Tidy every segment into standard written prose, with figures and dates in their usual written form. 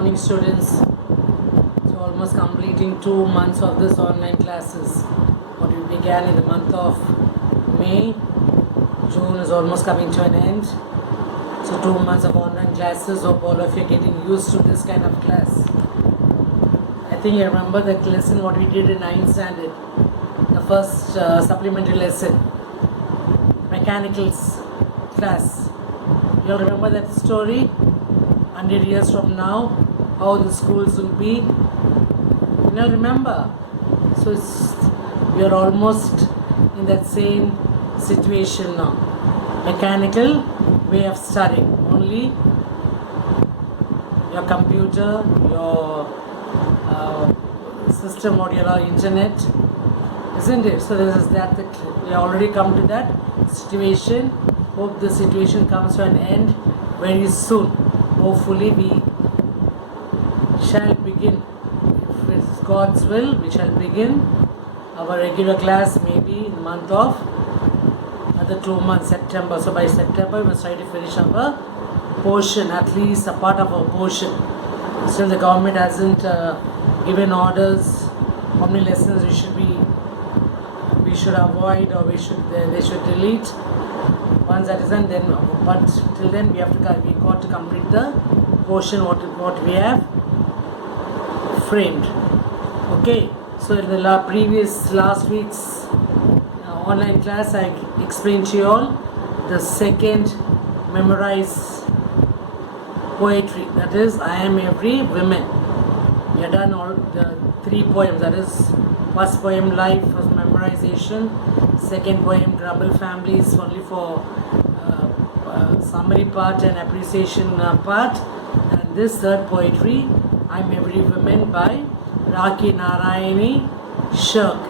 Morning students. So almost completing 2 months of this online classes. What we began in the month of May. June is almost coming to an end. So 2 months of online classes. Hope all of you are getting used to this kind of class. I think you remember that lesson what we did in 9th standard. The first supplementary lesson. Mechanicals class. You all remember that story? 100 years from now, how the schools will be. You know, remember? So we are almost in that same situation now. Mechanical way of studying. Only your computer, your system, or your internet, isn't it? So this is that we already come to that situation. Hope the situation comes to an end very soon. Hopefully we shall begin, if it's God's will, we shall begin our regular class maybe in the month of another 2 months, September. So by September we must try to finish our portion, at least a part of our portion. Still the government hasn't given orders how many lessons we should avoid, or they should delete. Once that is done, then but till then we got to complete the portion what we have framed. Okay, so in the last week's online class, I explained to you all the second memorize poetry, that is I Am Every Woman. We have done all the 3 poems, that is first poem Life was memorization, second poem Grumble Families only for summary part and appreciation part, and this third poetry I'm Every Woman by Rakhi Narayani Shirk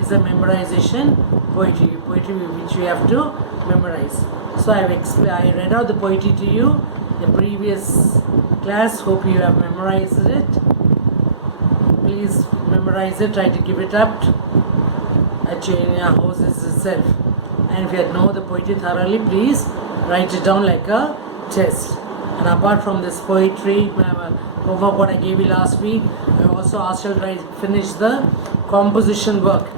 is a memorization poetry which we have to memorize. So I read out the poetry to you the previous class. Hope you have memorized it. Please memorize it, try to give it up at your houses itself. And if you know the poetry thoroughly, please write it down like a test. And apart from this poetry homework what I gave you last week, I also asked you to finish the composition work,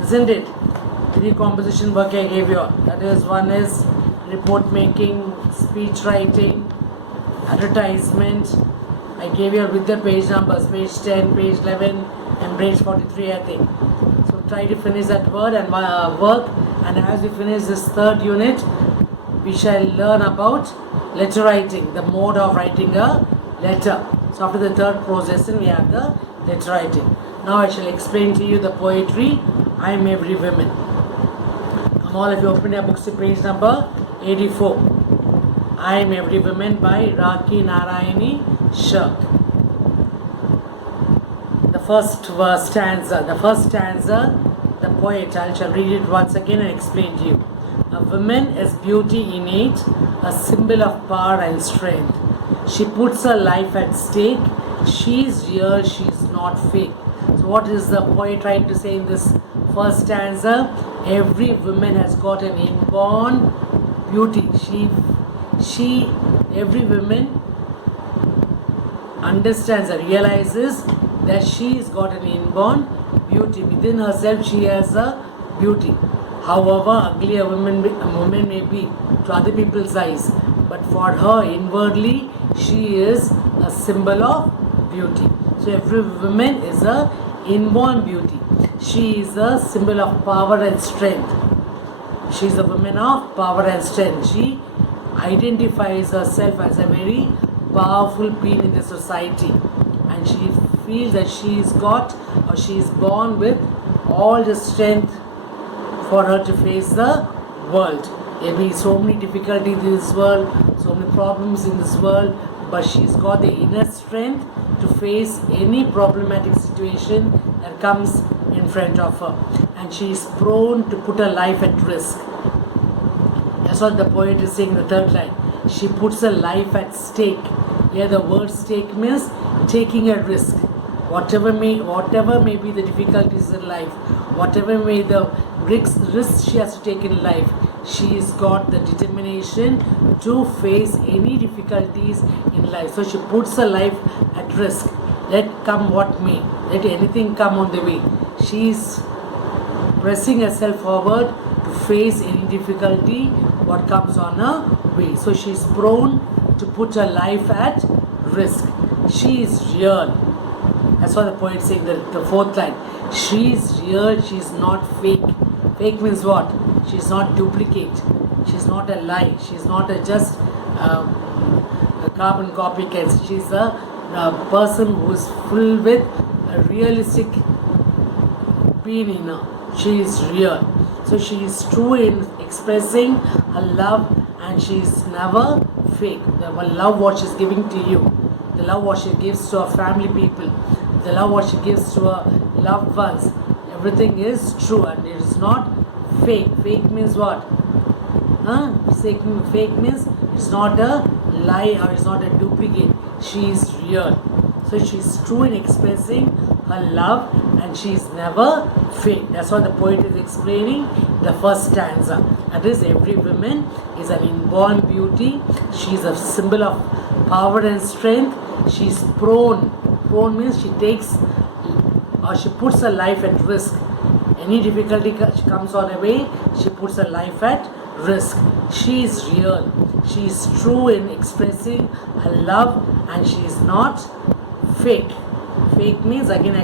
isn't it? 3 composition work I gave you. That is, one is report making, speech writing, advertisement. I gave you with the page numbers, page 10, page 11 and page 43 I think. So try to finish that word and work, and as we finish this third unit, we shall learn about letter writing, the mode of writing a letter. So after the third procession, we have the letter writing. Now I shall explain to you the poetry I Am Every Woman. Come all of you open your books to page number 84. I Am Every Woman by Rakhi Narayani Shirk. The first stanza, the poet, I shall read it once again and explain to you. A woman is beauty innate, a symbol of power and strength. She puts her life at stake. She is real, she is not fake. So what is the poet trying to say in this first stanza? Every woman has got an inborn beauty. Every woman understands and realizes that she has got an inborn beauty. Within herself she has a beauty. However ugly a woman may be to other people's eyes, but for her inwardly she is a symbol of beauty. So every woman is a inborn beauty. She is a symbol of power and strength. She is a woman of power and strength. She identifies herself as a very powerful being in the society, and she feels that she is born with all the strength for her to face the world. There will be so many difficulties in this world, so many problems in this world, but she's got the inner strength to face any problematic situation that comes in front of her, and she is prone to put her life at risk. That's what the poet is saying in the third line. She puts her life at stake. Here the word stake means taking a risk. Whatever may be the difficulties in life, whatever may the risks she has to take in life, she's got the determination to face any difficulties in life. So she puts her life at risk. Let come what may, let anything come on the way. She's pressing herself forward to face any difficulty what comes on her way. So she's prone to put her life at risk. She is real. That's what the poet is saying, the fourth line. She is real, she is not fake. Fake means what? She's not duplicate. She's not a lie. She's not a just a carbon copycat. She's a person who is full with a realistic being in her. She is real. So she is true in expressing her love, and she is never fake. The love what she's giving to you, the love what she gives to her family people, the love what she gives to her loved ones, everything is true and it is not fake. Fake means what? Fake means it's not a lie or it's not a duplicate. She is real. So she is true in expressing her love and she is never fake. That's what the poet is explaining the first stanza. That is, every woman is an inborn beauty. She is a symbol of power and strength. She is prone. Prone means she takes or she puts her life at risk. Any difficulty comes on her way, she puts her life at risk. She is real. She is true in expressing her love and she is not fake. Fake means, again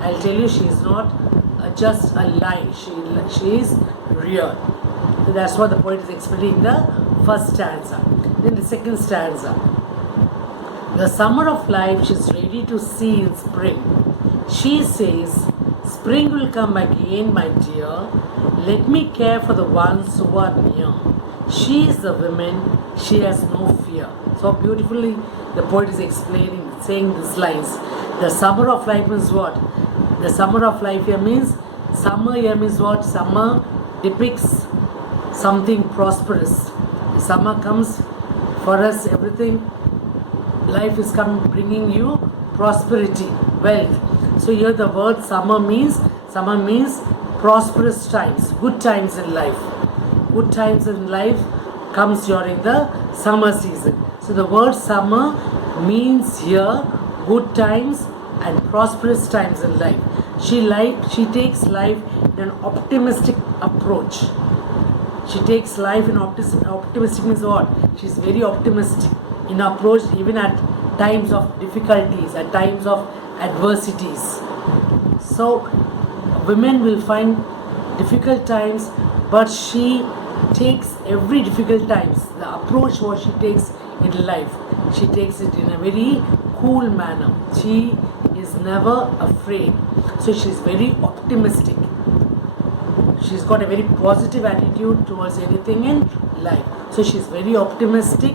I'll tell you, she is not just a lie. She is real. So that's what the poet is explaining in the first stanza. Then the second stanza. The summer of life she's ready to see in spring. She says, spring will come again, my dear. Let me care for the ones who are near. She is the woman, she has no fear. So beautifully the poet is explaining, saying these lines. The summer of life means what? The summer of life here means, summer here means what? Summer depicts something prosperous. The summer comes for us, everything. Life is bringing you prosperity, wealth. So here the word summer means prosperous times, good times in life. Good times in life comes during the summer season. So the word summer means here good times and prosperous times in life. She takes life in an optimistic approach. She takes life in optimistic means what? She's very optimistic in approach even at times of difficulties, at times of adversities. So women will find difficult times, but she takes every difficult times, the approach what she takes in life, she takes it in a very cool manner. She is never afraid. So she's very optimistic. She's got a very positive attitude towards anything in life. So she's very optimistic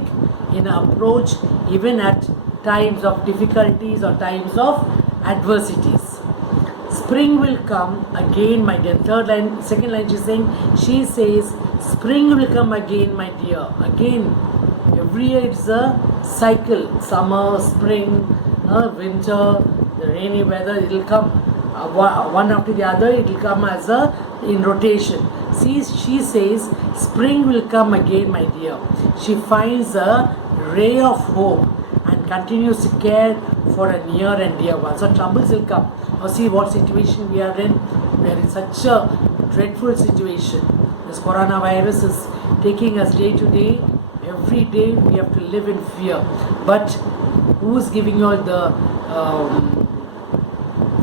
in her approach even at times of difficulties or times of adversities. Spring will come again, my dear. Second line she says, spring will come again, my dear. Again, every year it's a cycle. Summer, spring, winter, the rainy weather, it will come one after the other, it will come as in rotation. See, she says, spring will come again, my dear. She finds a ray of hope and continues to care for a near and dear one. So troubles will come. Now see what situation we are in. We are in such a dreadful situation. This coronavirus is taking us day to day. Every day we have to live in fear. But who is giving you all the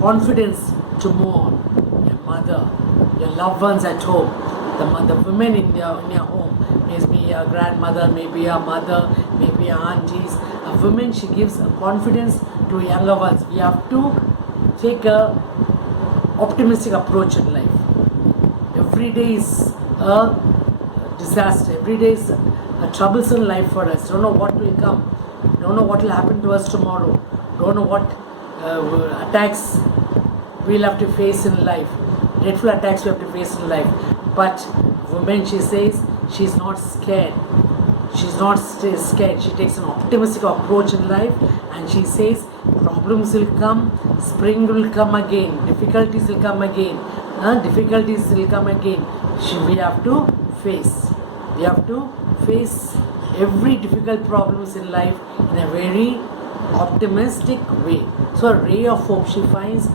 confidence to move on? Your mother, your loved ones at home, the women in your home. Maybe a grandmother, maybe a mother, maybe a aunties. A woman, she gives a confidence to younger ones. We have to take a optimistic approach in life. Every day is a disaster. Every day is a troublesome life for us. Don't know what will come. Don't know what will happen to us tomorrow. Don't know what attacks we'll have to face in life. Dreadful attacks we have to face in life. But woman, she says, she's not scared. She's not scared. She takes an optimistic approach in life and she says, problems will come, spring will come again, difficulties will come again, we have to face. We have to face every difficult problems in life in a very optimistic way. So a ray of hope, she finds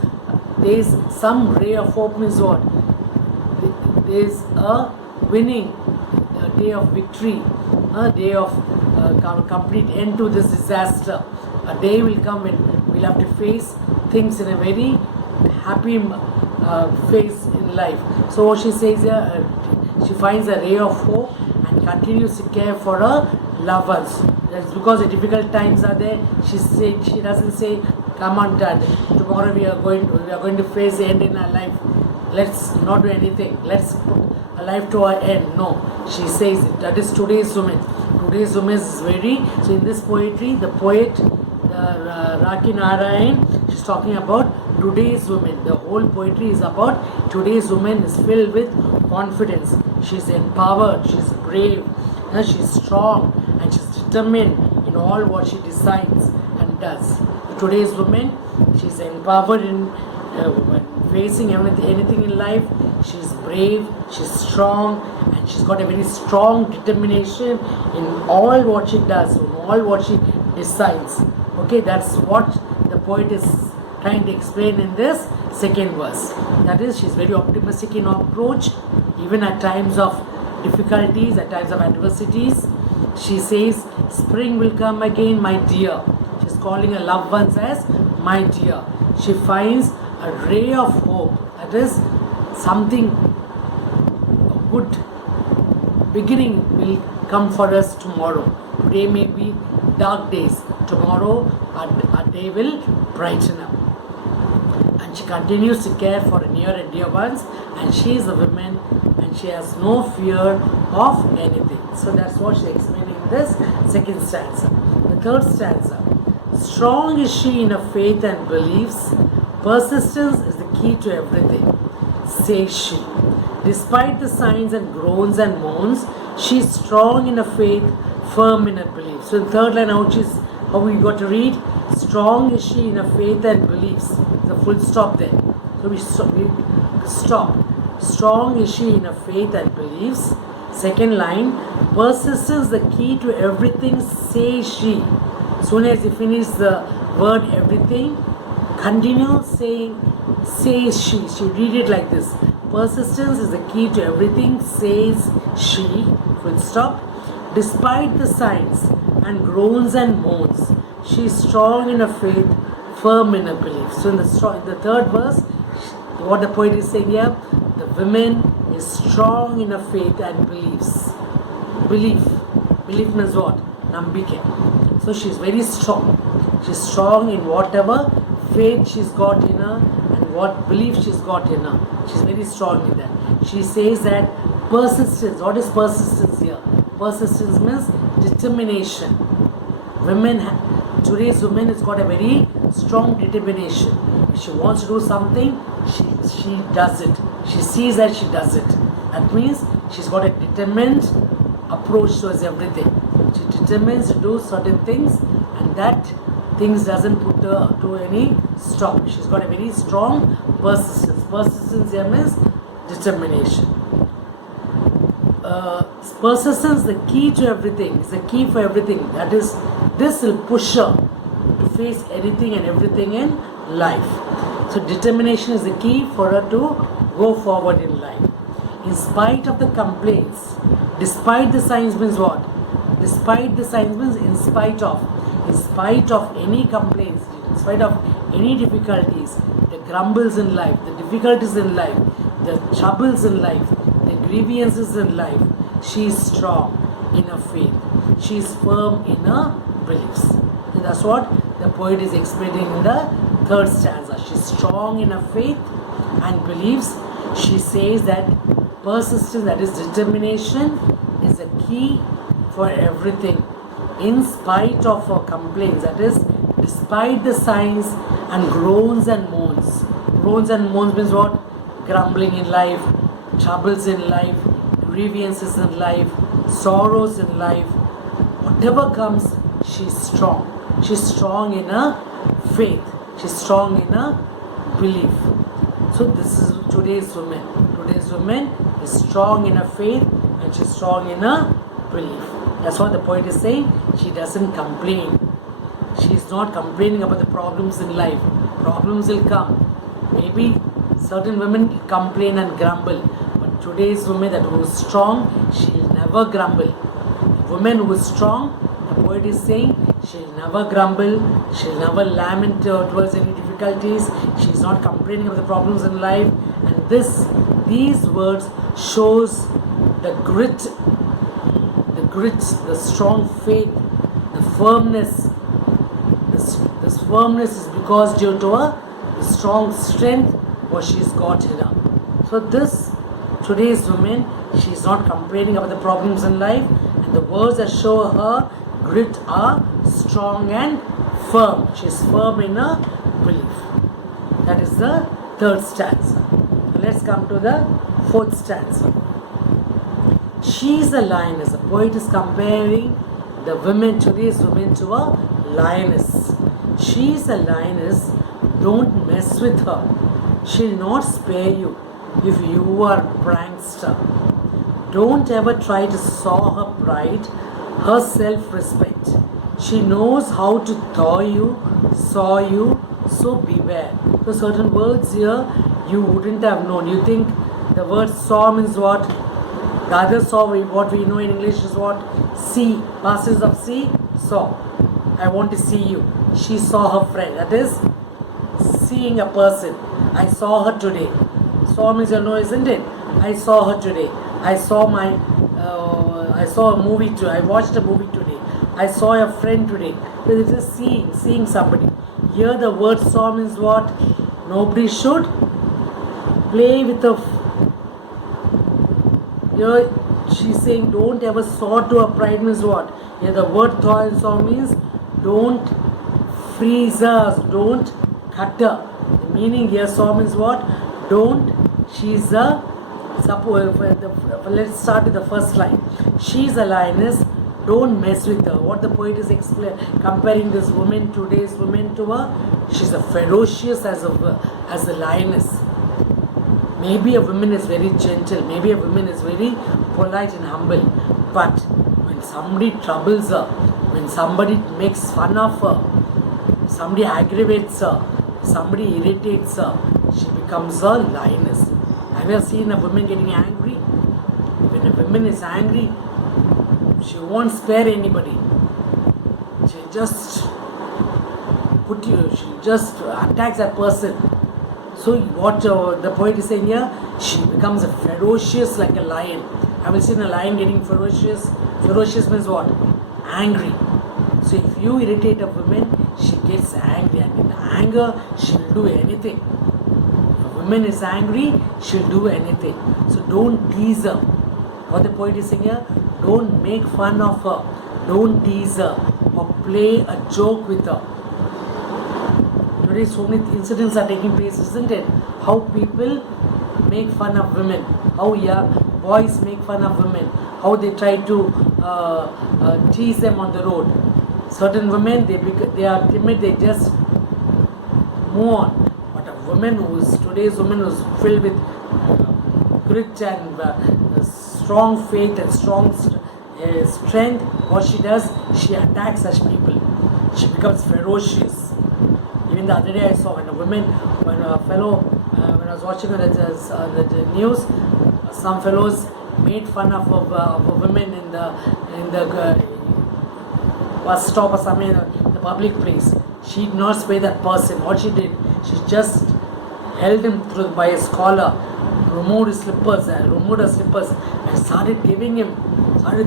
there is some ray of hope means what? There is a winning, a day of victory, a day of complete end to this disaster. A day will come when we'll have to face things in a very happy phase in life. So what she says here, she finds a ray of hope and continues to care for her loved ones. That's because the difficult times are there. She doesn't say, "Come on, Dad, tomorrow we are going to face the end in our life. Let's not do anything. Let's put a life to our end." No, she says it. That is today's woman. Today's woman is very. So in this poetry, the poet Rakhi Narayan, she's talking about today's woman. The whole poetry is about today's woman is filled with confidence. She's empowered. She's brave. She's strong and she's determined in all what she decides and does. Today's woman, she's empowered in facing anything in life. She's brave, she's strong, and she's got a very strong determination in all what she does, in all what she decides. Okay, that's what the poet is trying to explain in this second verse. That is, she's very optimistic in her approach, even at times of difficulties, at times of adversities. She says, "Spring will come again, my dear." She's calling her loved ones as my dear. She finds a ray of hope. That is something, a good beginning will come for us tomorrow. Today may be dark days. Tomorrow our day will brighten up. And she continues to care for her near and dear ones, and she is a woman and she has no fear of anything. So that's what she's explaining in this second stanza. The third stanza. Strong is she in her faith and beliefs. Persistence is the key to everything, says she. Despite the signs and groans and moans, she is strong in her faith, firm in her beliefs. So the third line out is how we got to read. Strong is she in her faith and beliefs. The full stop there. So we stop. Strong is she in her faith and beliefs. Second line. Persistence the key to everything, says she. Soon as you finish the word everything, continue saying, says she. She read it like this. Persistence is the key to everything, says she. Full stop. Despite the signs and groans and moans, she is strong in her faith, firm in her belief. So in the third verse, what the poet is saying here, the woman is strong in her faith and beliefs. Belief means what? Nambike. So she is very strong. She's strong in whatever faith she's got in her and what belief she's got in her. She's very strong in that. She says that persistence. What is persistence here? Persistence means determination. Today's woman has got a very strong determination. If she wants to do something, she does it. She sees that she does it. That means she's got a determined approach towards everything. She determines to do certain things, and that things doesn't put her to any stop. She's got a very strong persistence. Persistence here means determination. Persistence, the key to everything, is the key for everything. That is, this will push her to face anything and everything in life. So determination is the key for her to go forward in life. In spite of the complaints, despite the signs means what? Despite the signs means in spite of. In spite of any complaints, in spite of any difficulties, the grumbles in life, the difficulties in life, the troubles in life, the grievances in life, she is strong in her faith. She is firm in her beliefs. And that's what the poet is explaining in the third stanza. She is strong in her faith and beliefs. She says that persistence, that is determination, is a key for everything. In spite of her complaints, that is, despite the signs and groans and moans. Groans and moans means what? Grumbling in life, troubles in life, grievances in life, sorrows in life. Whatever comes, she's strong. She's strong in her faith. She's strong in her belief. So this is today's woman. Today's woman is strong in her faith and she's strong in her belief. That's what the poet is saying. She doesn't complain. She's not complaining about the problems in life. Problems will come. Maybe certain women complain and grumble, but today's woman that who is strong, she'll never grumble. A woman who is strong, the poet is saying, she'll never grumble, she'll never lament towards any difficulties, she's not complaining of the problems in life. And these words shows the grit, the strong faith, the firmness. This firmness is because due to her strong strength what she's got in her. So today's woman, she's not complaining about the problems in life, and the words that show her grit are strong and firm. She's firm in her belief. That is the third stanza. Let's come to the fourth stanza. She's a lioness. The poet is comparing the women, today's women, to a lioness. She's a lioness. Don't mess with her. She'll not spare you if you are a prankster. Don't ever try to sow her pride, her self-respect. She knows how to saw you, so beware. So certain words here you wouldn't have known. You think the word saw means what? The other saw, what we know in English is what? See. Passages of see, saw. I want to see you. She saw her friend. That is seeing a person. I saw her today. Saw means you know, isn't it? I saw her today. I saw a movie today. I watched a movie today. I saw a friend today. It is seeing somebody. Here the word saw means what? Nobody should play with the. Here she's saying don't ever saw to her pride means what? Here the word saw means don't freeze us, don't cut her. The meaning here saw means what? Don't. She's a. Let's start with the first line. She's a lioness. Don't mess with her. What the poet is comparing this woman, today's woman, to her. She's a ferocious as a lioness. Maybe a woman is very gentle. Maybe a woman is very polite and humble. But when somebody troubles her, when somebody makes fun of her, somebody aggravates her, somebody irritates her, she becomes a lioness. Have you seen a woman getting angry? When a woman is angry, she won't spare anybody. She just attacks that person. So what the poet is saying here, she becomes a ferocious like a lion. Have you seen a lion getting ferocious? Ferocious means what? Angry. So if you irritate a woman, she gets angry, and in anger she'll do anything. If a woman is angry, she'll do anything. So don't tease her. What the poet is saying here, don't make fun of her, don't tease her or play a joke with her. Today so many incidents are taking place, isn't it? How people make fun of women, how boys make fun of women, how they try to tease them on the road. Certain women, they are timid, they just move on. But a woman today's woman who is filled with grit and strong faith and strong strength, what she does, she attacks such people. She becomes ferocious. Even the other day I saw when I was watching the news, some fellows made fun of a woman in the bus stop or somewhere in the public place. She did not spare that person. What she did, she just held him by his collar, removed her slippers, and started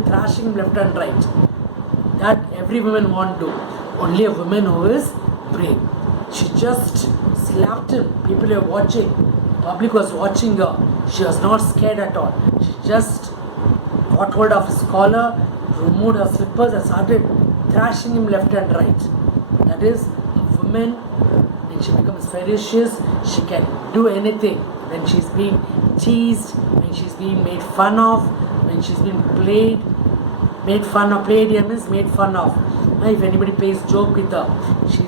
thrashing him left and right. That every woman won't do. Only a woman who is brave. She just slapped him. People were watching. The public was watching her. She was not scared at all. She just got hold of his collar, removed her slippers, and started thrashing him left and right. That is a woman. When she becomes ferocious, she can do anything. When she's being teased, when she's being made fun of, when she's being made fun of. Played here means made fun of. If anybody plays joke with her, it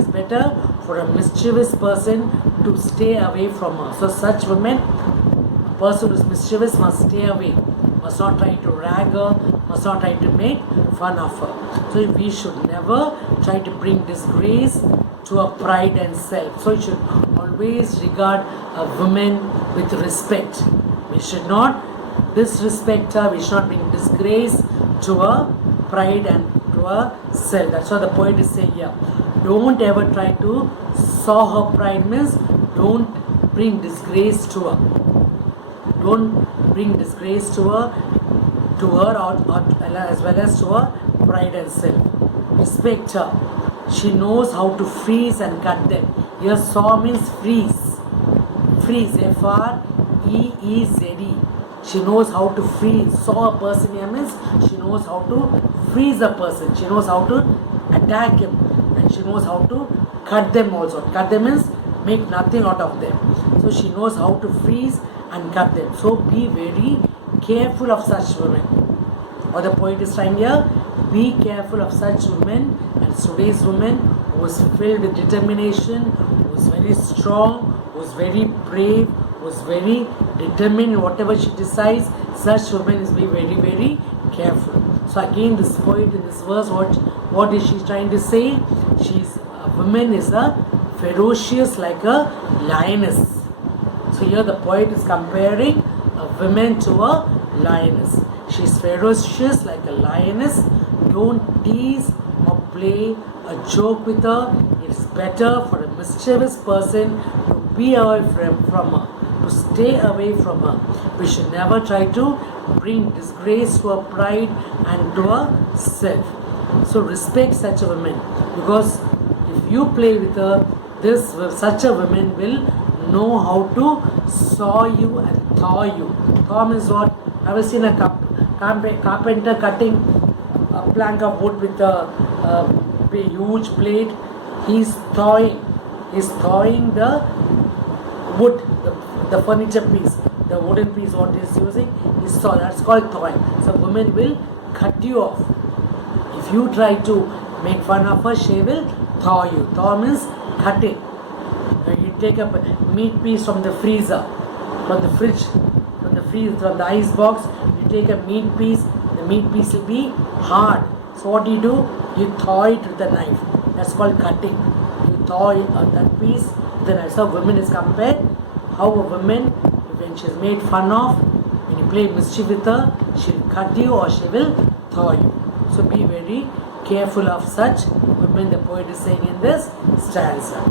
is better for a mischievous person to stay away from her. So such women, a person who is mischievous must stay away. must not try to rag her, must not try to make fun of her. So we should never try to bring disgrace to our pride and self. So we should always regard a woman with respect. We should not disrespect her, we should not bring disgrace to her pride and to her self. That's what the poet is saying here. Don't ever try to sow her pride, means don't bring disgrace to her. Don't bring disgrace to her or as well as to her pride and self. Respect her. She knows how to freeze and cut them. Here saw means freeze. Freeze, F-R-E-E-Z-E. She knows how to freeze. Saw a person here means she knows how to freeze a person. She knows how to attack him. And she knows how to cut them also. Cut them means make nothing out of them. So she knows how to freeze and cut them. So be very careful of such women. Or the poet is trying here, be careful of such women. And today's woman who is filled with determination, who is very strong, who is very brave, who is very determined in whatever she decides, such woman is be very, very careful. So again, this poet in this verse, what is she trying to say? A woman is a ferocious like a lioness. So here the poet is comparing a woman to a lioness. She is ferocious like a lioness. Don't tease or play a joke with her. It's better for a mischievous person to be away from her, to stay away from her. We should never try to bring disgrace to her pride and to her self. So respect such a woman, because if you play with her, such a woman will know how to saw you and thaw you. Thaw means what? Have you seen a carpenter cutting a plank of wood with a huge blade? He's thawing the wood, the furniture piece, the wooden piece what he's using is saw. That's called thawing. So women will cut you off. If you try to make fun of her, she will thaw you. Thaw means cutting. You take a meat piece from the freezer, from the fridge, from the ice box. You take a meat piece. The meat piece will be hard. So what do? You thaw it with a knife. That's called cutting. You thaw that piece with a knife. So women is compared. How a woman, when she is made fun of, when you play mischief with her, she will cut you or she will thaw you. So be very careful of such women, the poet is saying in this stanza.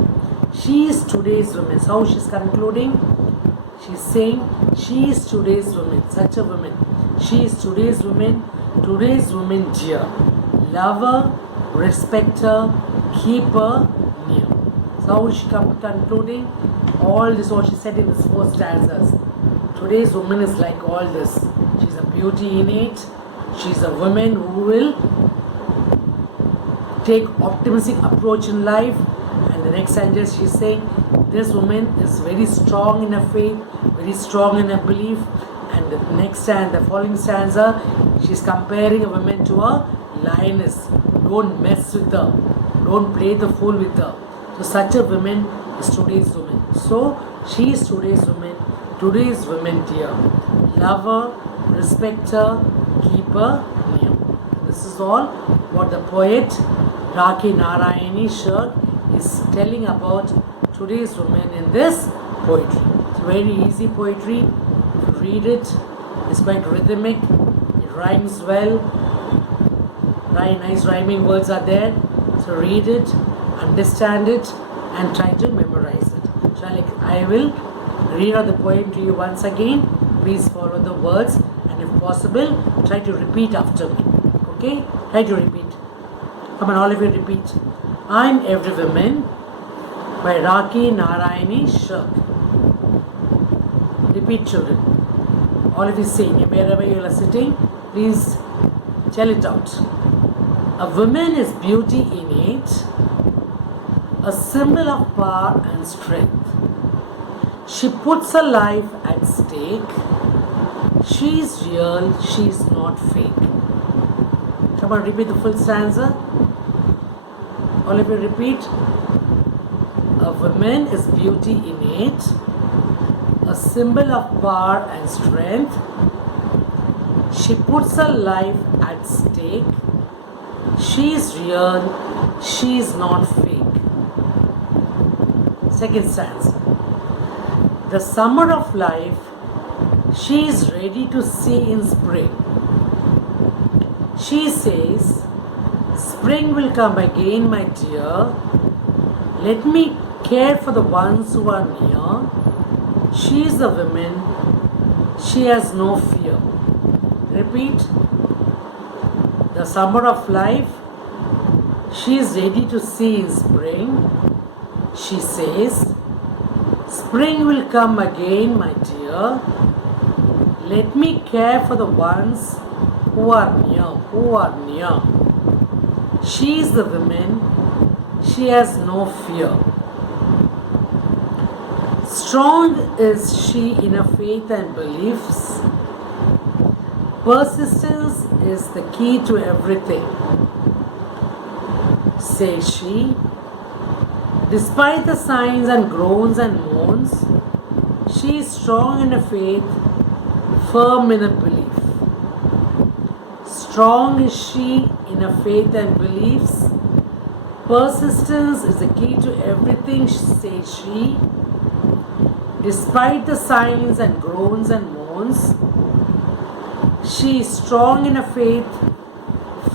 She is today's woman. So how she is concluding? She is saying she is today's woman. Such a woman. She is today's woman dear. Love her, respect her, keep her near. So how is she concluding? All this what she said in these 4 stanzas. Today's woman is like all this. She's a beauty innate. She's a woman who will take optimistic approach in life. And the next stanza she is saying this woman is very strong in her faith, very strong in her belief. And the next stanza, the following stanza, she is comparing a woman to a lioness. Don't mess with her. Don't play the fool with her. So such a woman is today's woman. So she is today's woman dear. Love her, respect her, keep her near. This is all what the poet Rakhi Narayani Shah is telling about today's woman in this poetry. It's very easy poetry. If you read it, it's quite rhythmic. It rhymes well. Nice rhyming words are there. So read it, understand it, and try to memorize it. So I will read out the poem to you once again. Please follow the words, and if possible, try to repeat after me. Okay? Try to repeat. Come on, all of you repeat. I'm Every Woman by Rakhi Narayani Shah. Repeat, children. All of you say, wherever you are sitting, please tell it out. A woman is beauty innate, a symbol of power and strength. She puts her life at stake. She is real, she is not fake. Come on, repeat the full stanza. All of you repeat. A woman is beauty innate, a symbol of power and strength. She puts her life at stake. She is real. She is not fake. Second stanza. The summer of life she is ready to see in spring. She says, spring will come again, my dear. Let me care for the ones who are near. She is a woman. She has no fear. Repeat. The summer of life she is ready to see in spring. She says, spring will come again, my dear. Let me care for the ones who are near. She is the woman. She has no fear. Strong is she in her faith and beliefs. Persistence is the key to everything, says she. Despite the signs and groans and moans, she is strong in her faith, firm in her belief. Strong is she in her faith and beliefs. Persistence is the key to everything, says she. Despite the signs and groans and moans, she is strong in her faith,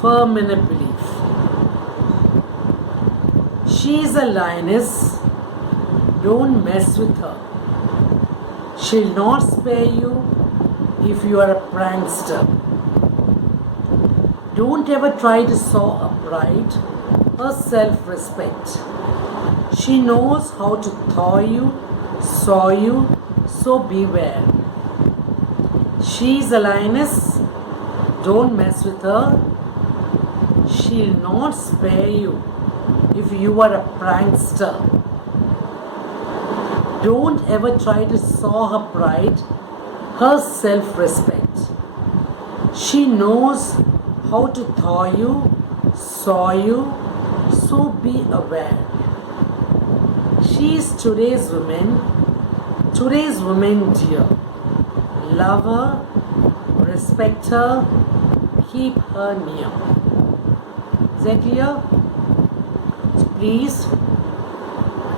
firm in her belief. She is a lioness. Don't mess with her. She'll not spare you if you are a prankster. Don't ever try to soar upright her self-respect. She knows how to thaw you, saw you, so beware. She is a lioness. Don't mess with her. She'll not spare you if you are a prankster. Don't ever try to saw her pride, her self-respect. She knows how to thaw you, saw you, so be aware. She is today's woman dear. Love her, respect her, keep her near. Is that clear? So please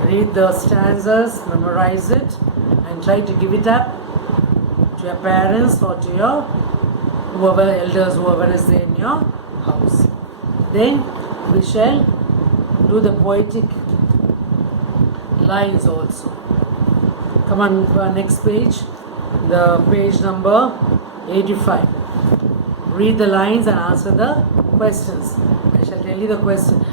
read the stanzas, memorize it, and try to give it up to your parents or to your whoever elders, whoever is there in your house. Then we shall do the poetic lines also. Come on, next page, the page number 85. Read the lines and answer the questions. I shall tell you the question,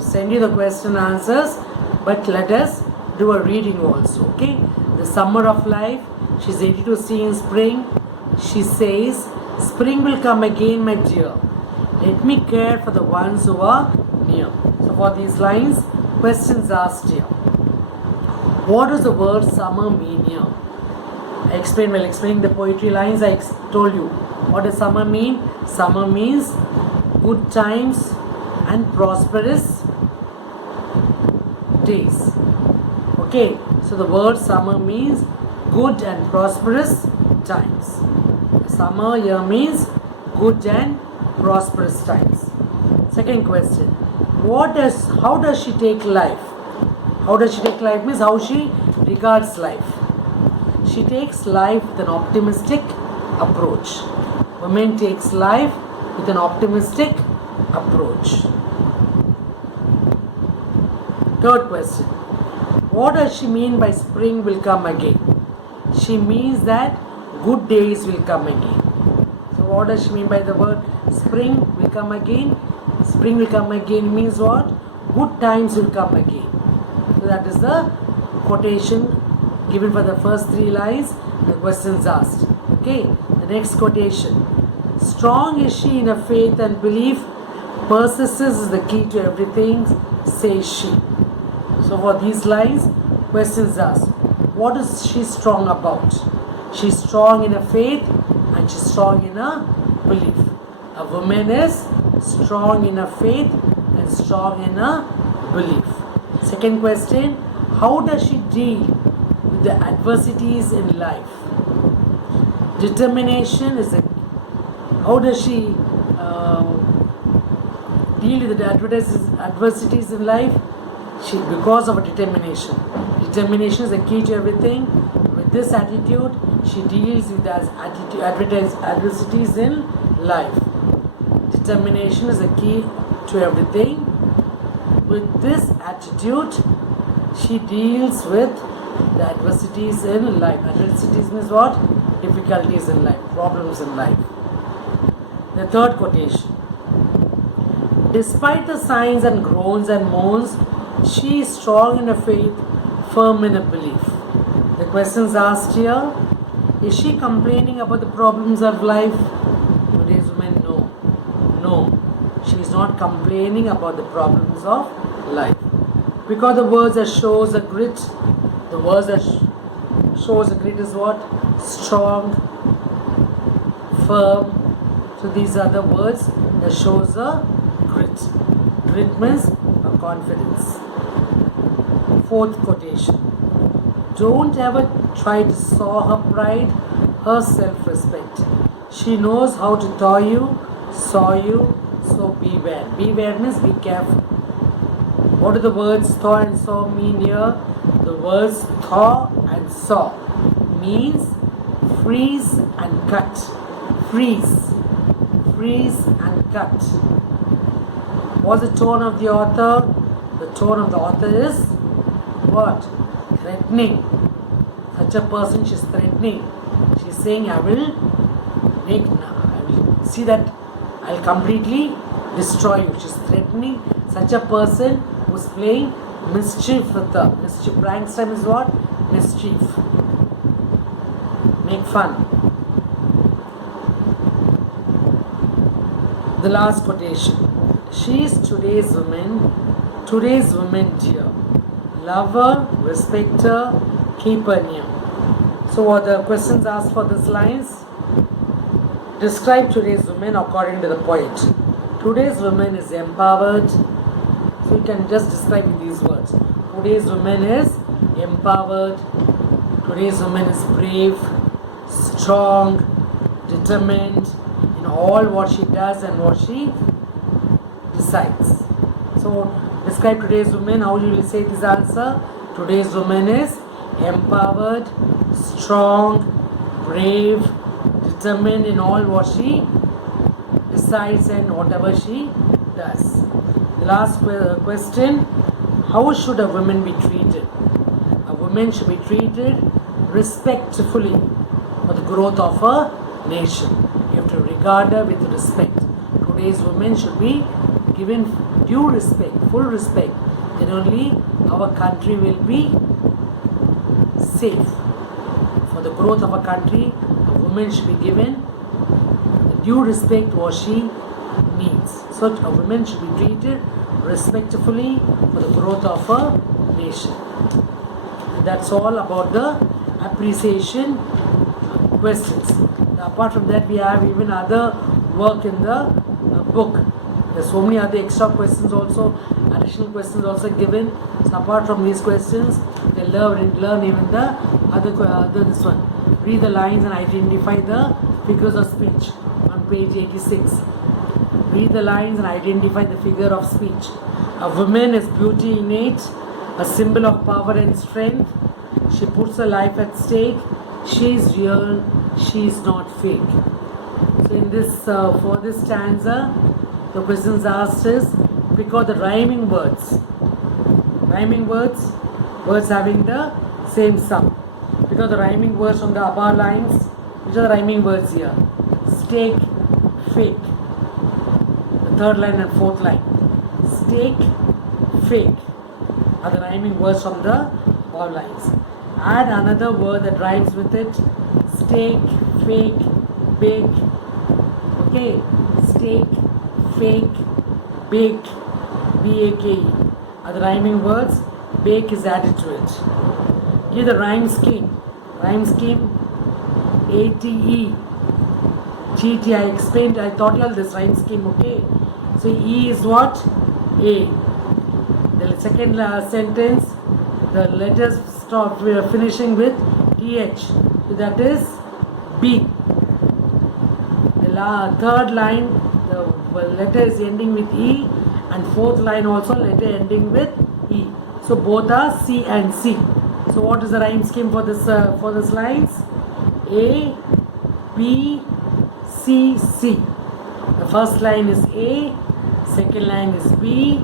send you the question answers, but let us do a reading also. Okay? The summer of life, she's ready to see in spring. She says, spring will come again, my dear. Let me care for the ones who are near. So for these lines, questions asked here. What does the word summer mean here? I explained while explaining the poetry lines, I told you. What does summer mean? Summer means good times and prosperous days. Okay, so the word summer means good and prosperous times. Summer here means good and prosperous times. Second question. How does she take life? How does she take life means how she regards life. She takes life with an optimistic approach. Woman takes life with an optimistic approach. Third question. What does she mean by spring will come again? She means that good days will come again. So what does she mean by the word spring will come again? Spring will come again means what? Good times will come again. So that is the quotation given for the first three lines. The questions asked. Okay. The next quotation. Strong is she in her faith and belief. Persistence is the key to everything, says she. So for these lines, questions asked. What is she strong about? She's strong in her faith and she's strong in her belief. A woman is strong in her faith and strong in her belief. Second question, how does she deal with the adversities in life? Determination is How does she deal with the adversities in life? Because of her determination. Determination is the key to everything. With this attitude, she deals with adversities in life. Determination is the key to everything. With this attitude, she deals with the adversities in life. Adversities means what? Difficulties in life, problems in life. The third quotation. Despite the signs and groans and moans, she is strong in her faith, firm in her belief. The questions asked here: is she complaining about the problems of life? Today's woman, no. No, she is not complaining about the problems of life. Because the words that shows a grit, the words that shows a grit is what? Strong, firm. So these are the words that shows a grit. Grit means a confidence. Fourth quotation. Don't ever try to sow her pride, her self-respect. She knows how to thaw you, saw you, so beware. Beware means be careful. What do the words thaw and saw mean here? The words thaw and saw means freeze and cut. Freeze and cut. What's the tone of the author? The tone of the author is what? Threatening. Such a person, she's threatening. She's saying, I will see that I'll completely destroy you. She's threatening such a person who's playing mischief with her. Mischief, prank time is what? Mischief. Make fun. The last quotation. She is today's woman dear. Love her, respect her, keep her near. So what the questions asked for these lines? Describe today's woman according to the poet. Today's woman is empowered. So you can just describe with these words. Today's woman is empowered. Today's woman is brave, strong, determined in all what she does and what she decides. So describe today's woman. How you will say this answer? Today's woman is empowered, strong, brave, determined in all what she decides and whatever she does. The last question. How should a woman be treated? A woman should be treated respectfully for the growth of a nation. You have to regard her with respect. Today's women should be given due respect, full respect. Then only our country will be safe. For the growth of a country, a woman should be given due respect what she needs. So a woman should be treated respectfully for the growth of a nation. That's all about the appreciation questions. Apart from that, we have even other work in the book. There's so many other extra questions also, additional questions also given. So apart from these questions, they learn even the other this one. Read the lines and identify the figures of speech on page 86. Read the lines and identify the figure of speech. A woman is beauty innate, a symbol of power and strength. She puts her life at stake. She is real. She is not fake. So in this, for this stanza, the questions asked is because the rhyming words having the same sound. Because the rhyming words from the above lines, which are the rhyming words here? Stake, fake. The third line and fourth line. Stake, fake are the rhyming words from the above lines. Add another word that rhymes with it. Stake, fake, bake. Okay, stake, fake, bake, B-A-K-E are the rhyming words. Bake is added to it. Give the rhyme scheme. Rhyme scheme A-T-E, G-T. I explained, I taught you all this rhyme scheme, okay? So E is what? A. The second sentence, the letters stop, we are finishing with TH. So that is B. The third line the letter is ending with E, and fourth line also letter ending with E. So both are C and C. So what is the rhyme scheme for this lines? A, B, C, C. The first line is A, second line is B,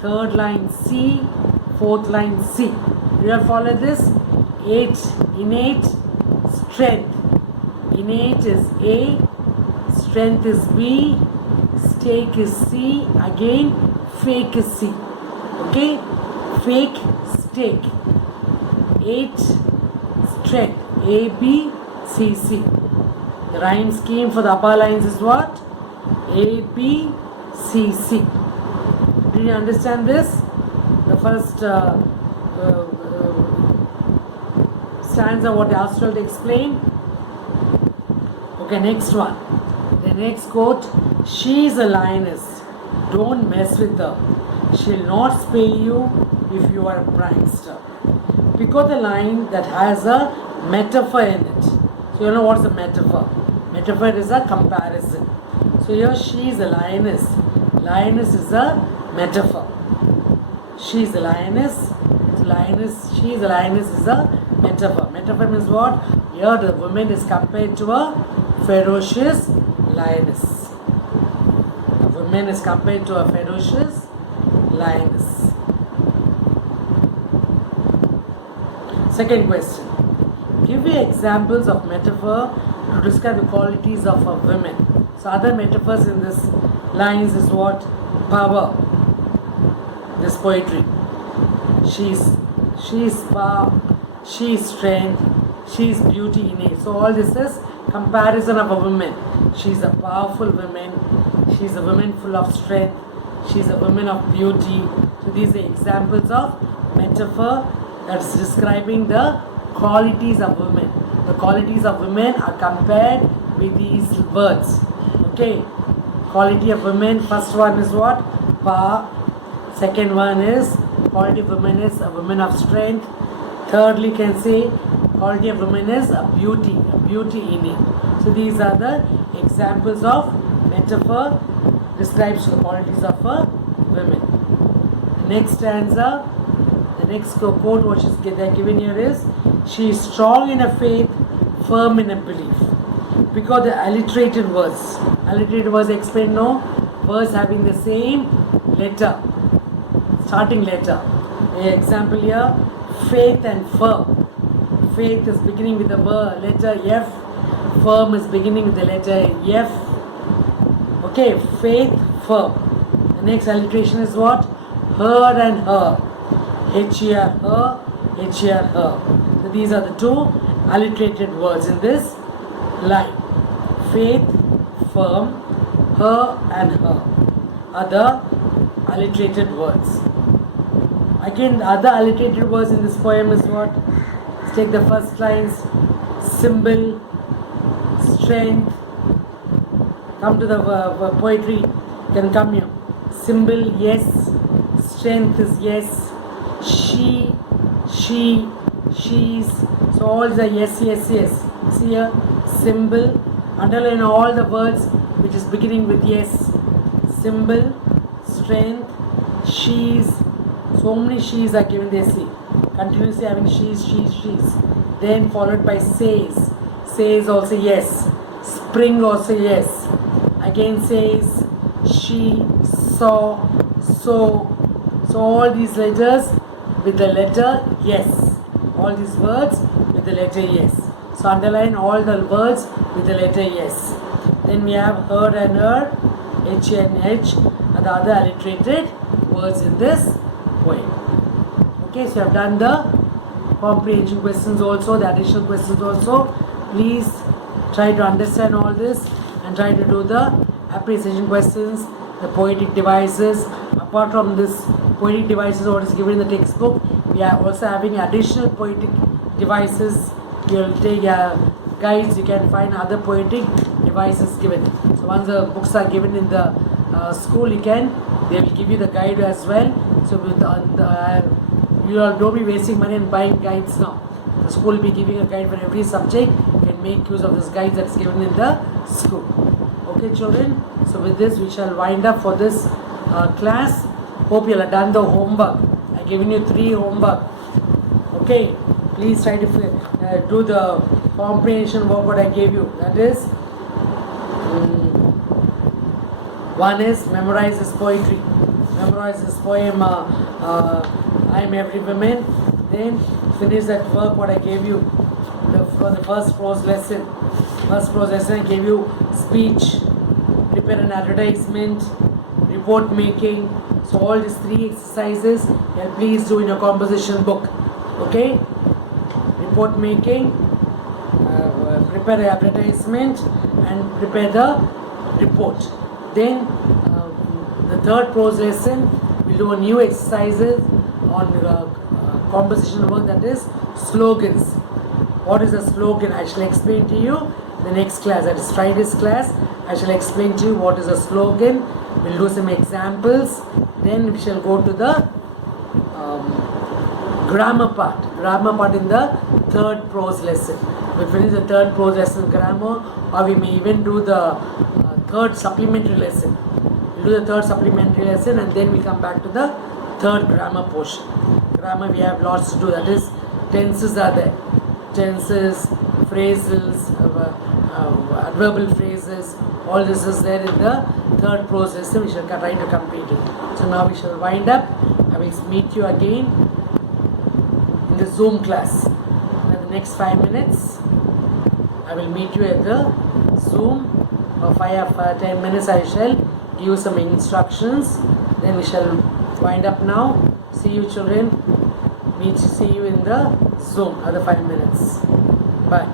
third line C, fourth line C. You have followed this? Innate, strength. Innate is A, strength is B, stake is C, again fake is C. Okay? Fake, stake. 8, strength. A, B, C, C. The rhyme scheme for the upper lines is what? A, B, C, C. Do you understand this? The first stanza what I asked you to explain. Okay, next one. The next quote. She is a lioness. Don't mess with her. She'll not spare you if you are a prankster. Pick out the line that has a metaphor in it. So you know what's a metaphor? Metaphor is a comparison. So here she is a lioness. Lioness is a metaphor. She is a lioness. She is a lioness is a metaphor. Metaphor means what? Here the woman is compared to a ferocious lioness. The woman is compared to a ferocious lioness. Second question. Give me examples of metaphor to describe the qualities of a woman. So other metaphors in this lines is what? Power. This poetry. She is power, she is strength, she is beauty innate. So all this is comparison of a woman. She is a powerful woman, she is a woman full of strength, she is a woman of beauty. So these are examples of metaphor that's describing the qualities of women. The qualities of women are compared with these words. Okay, quality of women, first one is what? Power. Second one is quality of woman is a woman of strength. Thirdly, can say quality of woman is a beauty innate. So these are the examples of metaphor describes the qualities of a woman. The next stanza, the next quote which is given here is, she is strong in her faith, firm in her belief. Because the alliterated words explain no words having the same letter, starting letter. Example here, faith and firm. Faith is beginning with the letter F. Firm is beginning with the letter F. Okay, faith, firm. The next alliteration is what? Her and her. H-E-R, her, H-E-R, her. So these are the two alliterated words in this line. Faith, firm, her and her are the alliterated words. Again, the other alliterated words in this poem is what? Let's take the first lines. Symbol, strength. Come to the poetry. You can come here. Symbol, yes. Strength is yes. She, she's. So all the yes. See here. Symbol. Underline all the words which is beginning with yes. Symbol, strength, she's. So many she's are given, they see. Continuously having she's. Then followed by says. Says also yes. Spring also yes. Again says, she, saw, so. So all these letters with the letter yes. All these words with the letter yes. So underline all the words with the letter yes. Then we have her and her, H and H are the other alliterated words in this poem. Okay, so you have done the comprehension questions also, the additional questions also. Please try to understand all this and try to do the appreciation questions, the poetic devices. Apart from this poetic devices what is given in the textbook, we are also having additional poetic devices. You will take guides, you can find other poetic devices given. So once the books are given in the school, they will give you the guide as well. So with you all don't be wasting money on buying guides now. The school will be giving a guide for every subject. You can make use of this guide that's given in the school. Okay, children. So with this, we shall wind up for this class. Hope you have done the homework. I given you 3 homework. Okay. Please try to do the comprehension work what I gave you. That is, one is memorize this poetry. Memorize this poem. I am every woman. Then finish that work what I gave you. For the first prose lesson. First prose lesson I gave you speech, prepare an advertisement, report making. So all these 3 exercises please do in your composition book. Okay? Report making, prepare an advertisement and prepare the report. Then the third prose lesson we'll do a new exercises on composition work, that is slogans. What is a slogan? I shall explain to you in the next class. That is Friday's class. I shall explain to you what is a slogan. We'll do some examples. Then we shall go to the grammar part. Grammar part in the third prose lesson. We'll finish the third prose lesson grammar, or we may even do the third supplementary lesson. We'll do the third supplementary lesson and then we'll come back to the third grammar portion. Grammar we have lots to do. That is, tenses are there. Tenses, phrases, adverbial phrases, all this is there in the third prose lesson. We shall try to complete it. So now we shall wind up. I will meet you again in the Zoom class. In the next 5 minutes, I will meet you at the Zoom. For 5 or 10 minutes, I shall give you some instructions. Then we shall wind up now. See you, children. See you in the Zoom other 5 minutes. Bye.